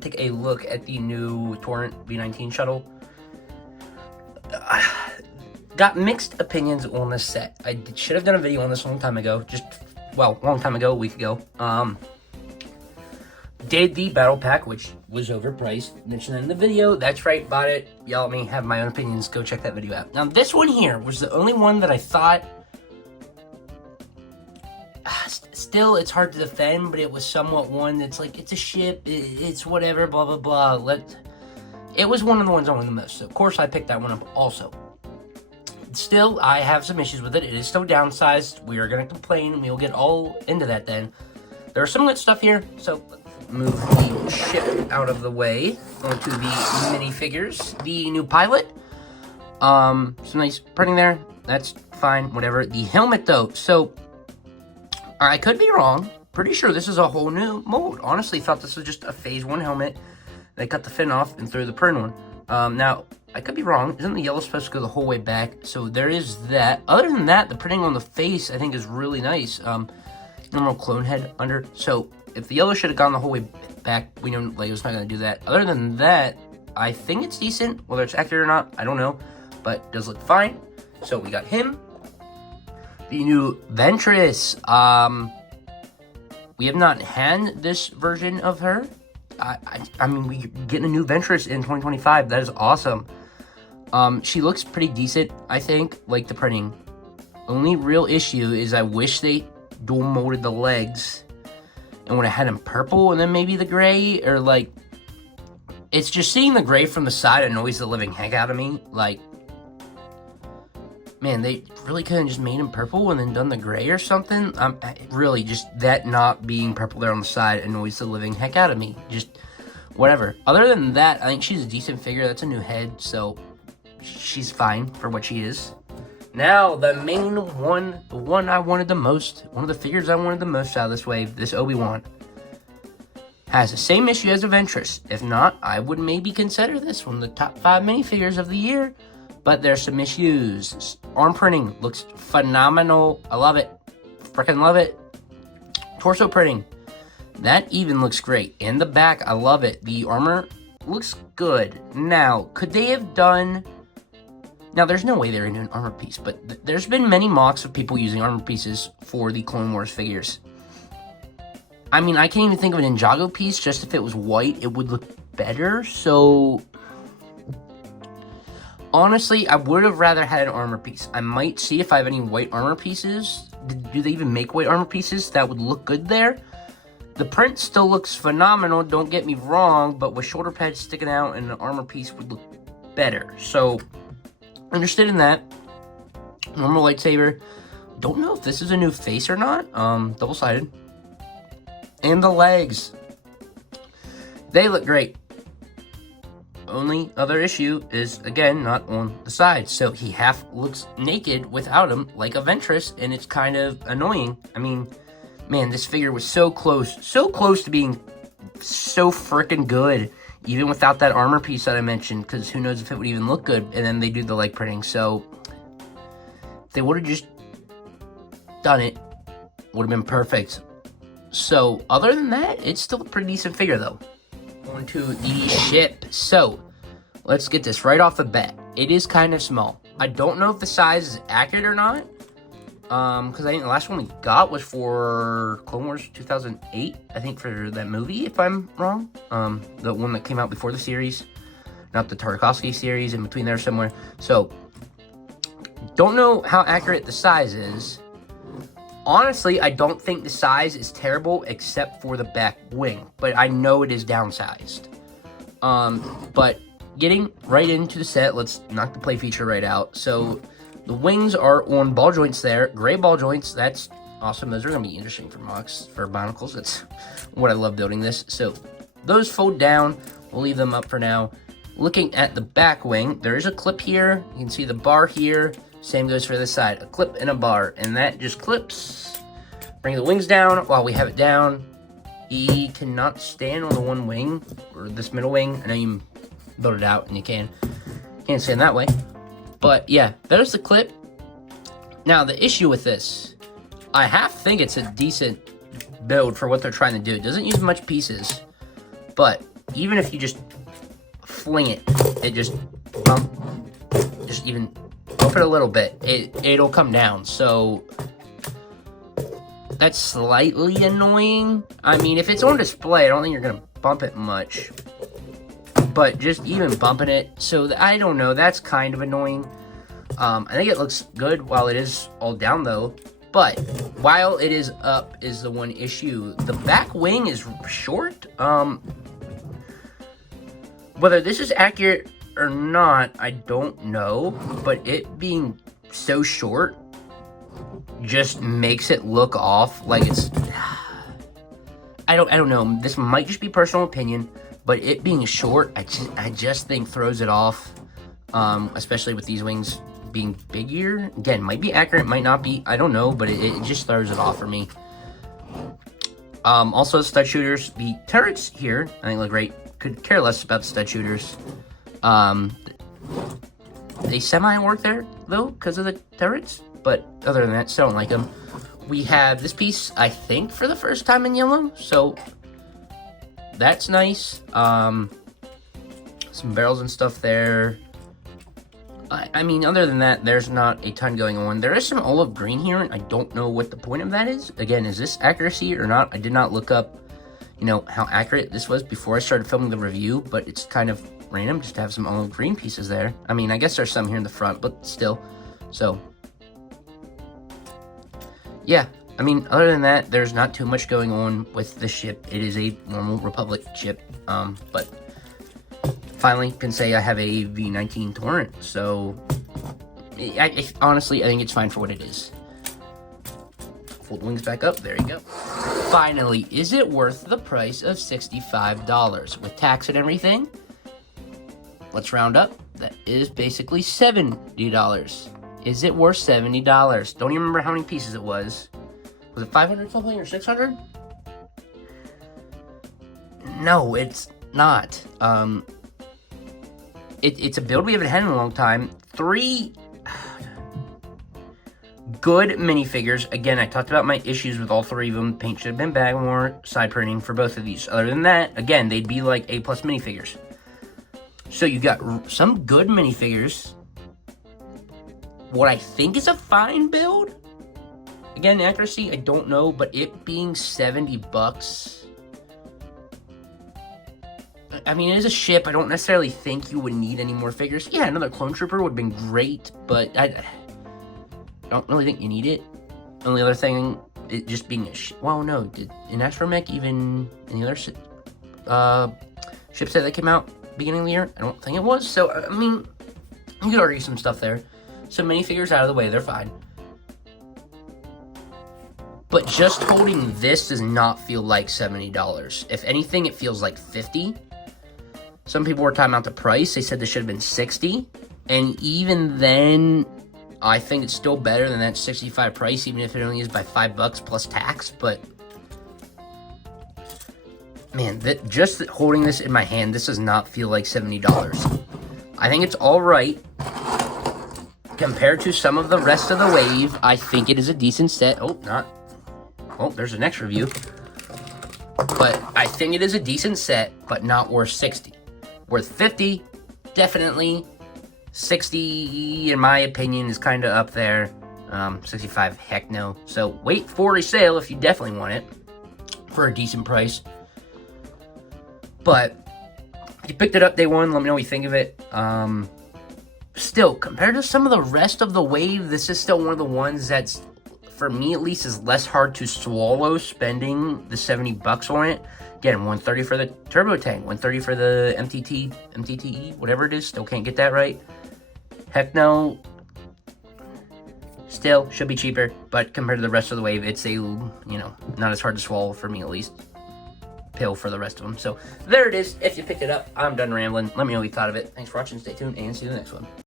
to take a look at the new Torrent V-19 shuttle. Got mixed opinions on this set. I should have done a video on this a long time ago. A week ago. Did the battle pack, which was overpriced. Mentioned that in the video. That's right, bought it. Yell at me, have my own opinions. Go check that video out. Now, this one here was the only one that I thought... Still, it's hard to defend, but it was somewhat one that's like, it's a ship, it's whatever, blah, blah, blah. It was one of the ones I wanted the most. So, of course, I picked that one up also. Still, I have some issues with it. It is still downsized. We are going to complain. We'll get all into that then. There's some good stuff here, so move the ship out of the way onto the minifigures. The new pilot. Some nice printing there. That's fine, whatever. The helmet, though. So, I could be wrong. Pretty sure this is a whole new mold. Honestly, thought this was just a Phase 1 helmet. They cut the fin off and threw the print one. Now, I could be wrong. Isn't the yellow supposed to go the whole way back? So there is that. Other than that, the printing on the face, I think, is really nice. Normal clone head under. So if the yellow should have gone the whole way back, we know Lego's not going to do that. Other than that, I think it's decent. Whether it's accurate or not, I don't know. But it does look fine. So we got him. The new Ventress. We have not had this version of her. I mean, we getting a new Ventress in 2025. That is awesome. She looks pretty decent, I think. Like the printing. Only real issue is I wish they dual molded the legs and would have had them purple and then maybe the gray, or like, it's just seeing the gray from the side annoys the living heck out of me. Like, man, they really could have just made him purple and then done the gray or something. Really, just that not being purple there on the side annoys the living heck out of me. Just whatever. Other than that, I think she's a decent figure. That's a new head, so she's fine for what she is. Now, the main one, the one I wanted the most, one of the figures I wanted the most out of this wave, this Obi-Wan, has the same issue as a Ventress. If not, I would maybe consider this one the top 5 minifigures of the year. But there's some issues. Arm printing looks phenomenal. I love it. Freaking love it. Torso printing. That even looks great. In the back, I love it. The armor looks good. Now, could they have done... Now, there's no way they're going to do an armor piece. But there's been many mocks of people using armor pieces for the Clone Wars figures. I mean, I can't even think of an Ninjago piece. Just if it was white, it would look better. So... honestly, I would have rather had an armor piece. I might see if I have any white armor pieces. Do they even make white armor pieces that would look good there? The print still looks phenomenal, don't get me wrong, but with shoulder pads sticking out and an armor piece would look better. So, interested in that. Normal lightsaber. Don't know if this is a new face or not. Double-sided. And the legs. They look great. Only other issue is, again, not on the side. So he half looks naked without him, like a Ventress, and it's kind of annoying. I mean, man, this figure was so close to being so freaking good, even without that armor piece that I mentioned, because who knows if it would even look good. And then they do the leg printing, so if they would have just done it, would have been perfect. So other than that, it's still a pretty decent figure, though. Onto the ship. So, let's get this right off the bat. It is kind of small. I don't know if the size is accurate or not. Because I think the last one we got was for Clone Wars 2008. I think for that movie, if I'm wrong. The one that came out before the series. Not the Tartakovsky series, in between there somewhere. So, don't know how accurate the size is. Honestly, I don't think the size is terrible except for the back wing, but I know it is downsized. But getting right into the set, let's knock the play feature right out. So the wings are on ball joints there, gray ball joints. That's awesome. Those are going to be interesting for mocks, for Bionicles. That's what I love building this. So those fold down. We'll leave them up for now. Looking at the back wing, there is a clip here. You can see the bar here. Same goes for this side, a clip and a bar, and that just clips. Bring the wings down while we have it down. He cannot stand on the one wing, or this middle wing. I know you build it out and you can't stand that way. But yeah, there's the clip. Now the issue with this, I think it's a decent build for what they're trying to do. It doesn't use much pieces, but even if you just fling it, it just bump, just even bump it a little bit, it'll come down. So that's slightly annoying. I mean, if it's on display, I don't think you're gonna bump it much, but just even bumping it, so I don't know, that's kind of annoying. I think it looks good while it is all down though, but while it is up is the one issue. The back wing is short. Whether this is accurate or not, I don't know, but it being so short just makes it look off. Like it's, I don't know. This might just be personal opinion, but it being short, I just think throws it off. Especially with these wings being bigger. Again, might be accurate, might not be. I don't know, but it just throws it off for me. Also, stud shooters. The turrets here, I think look great. Could care less about the stud shooters. They semi-work there, though, because of the turrets. But other than that, still don't like them. We have this piece, I think, for the first time in yellow. So, that's nice. Some barrels and stuff there. I mean, other than that, there's not a ton going on. There is some olive green here, and I don't know what the point of that is. Again, is this accuracy or not? I did not look up, you know, how accurate this was before I started filming the review, but it's kind of random just to have some olive green pieces there. I mean, I guess there's some here in the front, but still. So, yeah. I mean, other than that, there's not too much going on with the ship. It is a normal Republic ship, but finally can say I have a V-19 Torrent, so honestly, I think it's fine for what it is. Fold the wings back up, there you go. Finally, is it worth the price of $65? With tax and everything, let's round up. That is basically $70. Is it worth $70? Don't even remember how many pieces it was. Was it 500 something or 600? No, it's not. It's a build we haven't had in a long time. 3 good minifigures. Again, I talked about my issues with all 3 of them. Paint should have been back more. Side printing for both of these. Other than that, again, they'd be like A+ minifigures. So you got some good minifigures. What I think is a fine build. Again, accuracy, I don't know, but it being $70. I mean, it is a ship. I don't necessarily think you would need any more figures. Yeah, another clone trooper would have been great, but I don't really think you need it. Only other thing, it just being a ship. Well, no, did an astromech even any other ships that came out beginning of the year? I don't think it was. So, I mean, you could argue some stuff there. So minifigures out of the way, they're fine. But just holding this does not feel like $70. If anything, it feels like $50. Some people were talking about the price. They said this should have been $60. And even then, I think it's still better than that $65 price, even if it only is by $5 plus tax. But, man, just holding this in my hand, this does not feel like $70. I think it's all right. Compared to some of the rest of the wave, I think it is a decent set. Oh, there's the next review. But I think it is a decent set, but not worth $60. Worth $50, definitely. $60, in my opinion, is kind of up there. $65, heck no. So wait for a sale if you definitely want it for a decent price. But if you picked it up day one, let me know what you think of it. Still, compared to some of the rest of the wave, this is still one of the ones that's, for me at least, is less hard to swallow spending the $70 on it. Again, $130 for the turbo tank, $130 for the MTTE, whatever it is. Still can't get that right. Heck no. Still, should be cheaper, but compared to the rest of the wave, it's a, you know, not as hard to swallow for me at least. Pill for the rest of them. So, there it is. If you picked it up, I'm done rambling. Let me know what you thought of it. Thanks for watching. Stay tuned, and see you in the next one.